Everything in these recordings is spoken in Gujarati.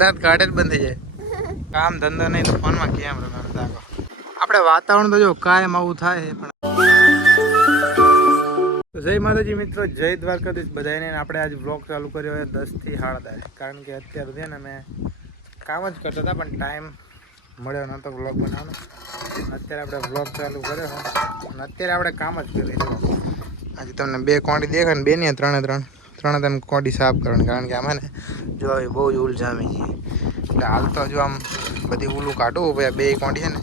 દાંત કાઢે જ બંધ થઈ જાય. કામ ધંધો નહીં તો ફોનમાં કેમ રમતા. આપણે વાતાવરણ તો જો કાયમ આવું થાય પણ. જય માતાજી મિત્રો, જય દ્વારકાધીશ બધાને. આપણે આજ બ્લોગ ચાલુ કર્યો હોય 10 થી 10:30, કારણ કે અત્યારે છે ને મેં કામ જ કરતા હતા પણ ટાઈમ મળ્યો નહોતો બ્લોગ બનાવવાનો. અત્યારે આપણે બ્લોગ ચાલુ કર્યો છે અને અત્યારે આપણે કામ જ કરીએ. આજે તમને 2 કોંડી દેખાય ને 2 નહીં 3 કોંડી સાફ કરવાની, કારણ કે આમાં ને જો આવી બહુ જ ઉલ જામી છે. એટલે હાલ તો જો આમ બધી ઉલું કાઢવું ભાઈ, 2 કોંડી છે ને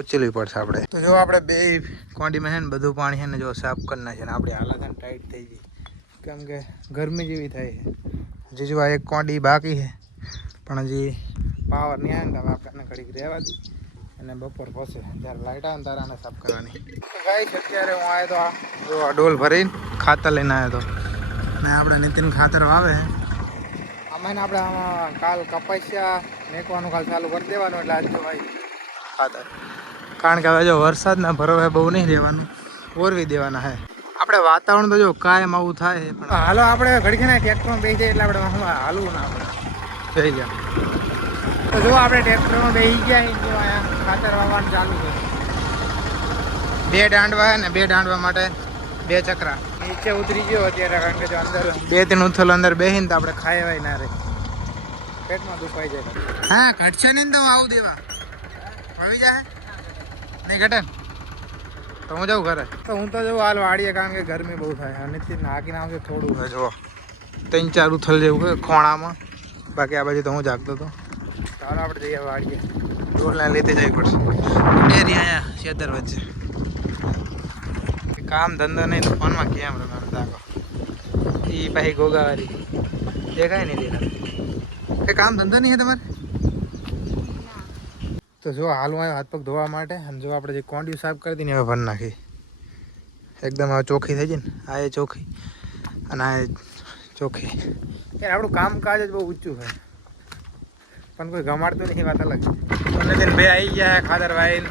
ઉચલવી પડશે આપણે. તો જો આપણે 2 કોંડીમાં છે ને બધું પાણી છે ને જો સાફ કરી નાખીએ ને આપણી હાલત ટાઈટ થઈ ગઈ, કેમ કે ગરમી જેવી થાય છે. હજી જો આ 1 કોંડી બાકી છે પણ હજી પાવર નહીં આવે ને તો આપણને ઘડીક રહેવા દઈ અને બપોર પછી જ્યારે લાઇટ આવે ને ત્યારે આને સાફ કરવાની. ગાઈસ અત્યારે હું આવ્યો તો જો આ ડોલ ભરીને ખાતર લઈને આવ્યો હતો ને આપણે નીતિન ખાતર વાવે આમાં ને આપણે આમાં કાલ કપાસિયા મેકવાનું કાલ ચાલુ કરી દેવાનું. એટલે આજ જો ભાઈ ખાતર, કારણ કે હવે જો વરસાદના ભરોસે બહુ નહીં રહેવાનું, ઓરવી દેવાના છે. આપણે વાતાવરણ તો જો કાયમ આવું થાય પણ હાલો આપણે ઘડીક ને ટ્રેક્ટરમાં બેસી જાય એટલે આપણે હાલવું ના આપણે જઈ ગયા. તો જો આપણે ટ્રેક્ટરમાં બેસી ગયા જો અહીંયા ખાતર વાવવાનું ચાલુ છે. 2 દાંડવા ને 2 દાંડવા માટે 2 ચકરા નીચે ઉતરી ગયો અત્યારે, કારણ કે જો અંદર 2-3 ઉથલ અંદર બેસીને તો આપણે ખાવાય ના રહે, પેટમાં દુખાઈ જાય. હા ઘટશે નહીં તો આવું દેવા આવી જાય નહીં ઘટે તો હું જાઉં ઘરે. તો હું તો જવું હાલ વાળીએ, કારણ કે ગરમી બહુ થાય. અને નાખીને આવશે થોડું છે જો 3-4 ઉથલ જેવું ખોણામાં, બાકી આ બાજુ તો હું જાગતો હતો. ચાલો આપણે જઈએ વાળીએ, ડોલને લેતી જવી પડશે. ડેરી અહીંયા ખેતર વચ્ચે કામ ધંધો નહીં તો ફોનમાં કેમ રમતા. એ પાછી ગોગાવાળી દેખાય નહીં દેખાય. એ કામ ધંધો નહીં છે તમારે? તો જો હાલ હું હાથ પગ ધોવા માટે અને જો આપણે જે કોંડિયું સાફ કરી હતી ને હવે ભરી નાખી એકદમ હવે ચોખ્ખી થઈ જાય ને. આ એ ચોખ્ખી અને આ ચોખ્ખી. યાર આપણું કામકાજ જ બહુ ઊંચું છે પણ કોઈ ગમાડતું નહીં, વાત અલગ. તમને તેને 2 આવી ગયા ખાતર વાઈને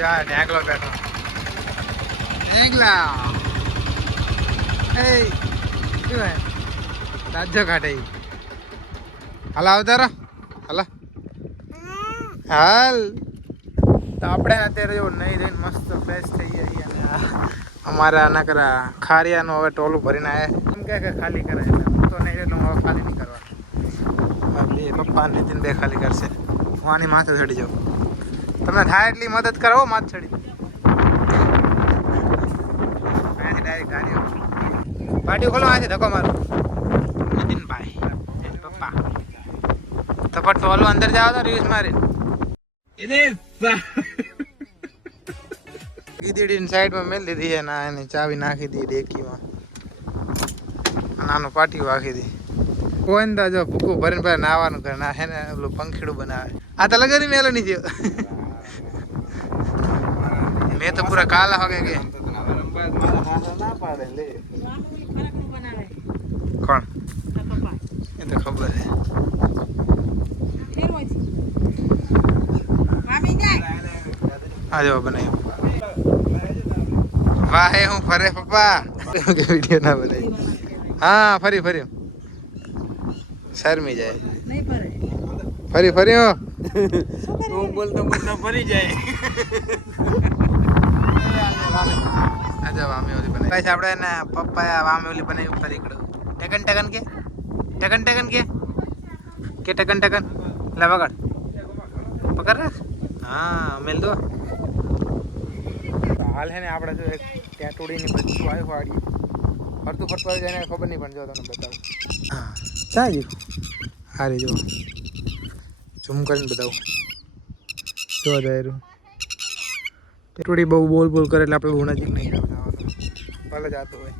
જા ઢેકલો બેઠો ઢેકલા એ શું હે રાજ્ય કાઢે હાલ આવતા રહો હાલ હાલ. તો આપણે અત્યારે જો નહીં ધોઈને મસ્ત ફ્રેશ થઈ ગયા અને અમારા આના કરા ખારિયાનું હવે ટોલું ભરીને આવ્યા. એમ કે ખાલી કરે એટલે હું તો નહીં એટલે હું હવે ખાલી નહીં કરવા. પપ્પા નીતિન 2 ખાલી કરશે, હું આની માથે ચડી જાઉં. તમને થાય એટલી મદદ કરો માથે ચડી. અહીંયાથી ડાયરેક્ટ ગાડીઓ પાટીઓ ખોલો, અહીંયાથી ધક્કો મારો નીતિનભાઈ પપ્પા તો પણ ટોલો અંદર જાવ તો રીસ મારીને ગીદડીની સાઈડમાં મેળ દીધી છે ના, એની ચાવી નાખી દી ડેકીમાં, નાનું પાટિયું રાખી દી. કોઈ ને જો ભૂકું ભરીને ભરે નાવાનું કરે ના હે ને ઓલું પંખીડું બનાવે. આ તો લગન મેલો નહીં થયો. મેં તો પૂરા કાલા હોગે કે કોણ એ તો ખબર છે. આ જો બનાવ્યું. વાહ હું ફરે પપ્પા વિડીયો ના બનાવી. હા ફરી શરમી જાય ફરી બોલતો ફરી જાય. વામે ઓલી બનાવી આપણે એને પપ્પા વામે ઓલી બનાવી ફરી ટકન કે ટકન લે પકડ રાખ. હા મેલ દો. હાલ છે ને આપણે જો એક ટેટોડીની બચ્ચું આવ્યું વાળીએ ફરતું આવી જાય ખબર નહીં પણ જો તમને બતાવું. હા ચાલી હારી જો ઝૂમ કરીને બતાવું. જો જાય ટેટોડી બહુ બોલ કરે એટલે આપણે બહુ નજીક નહીં ભલે જતું હોય.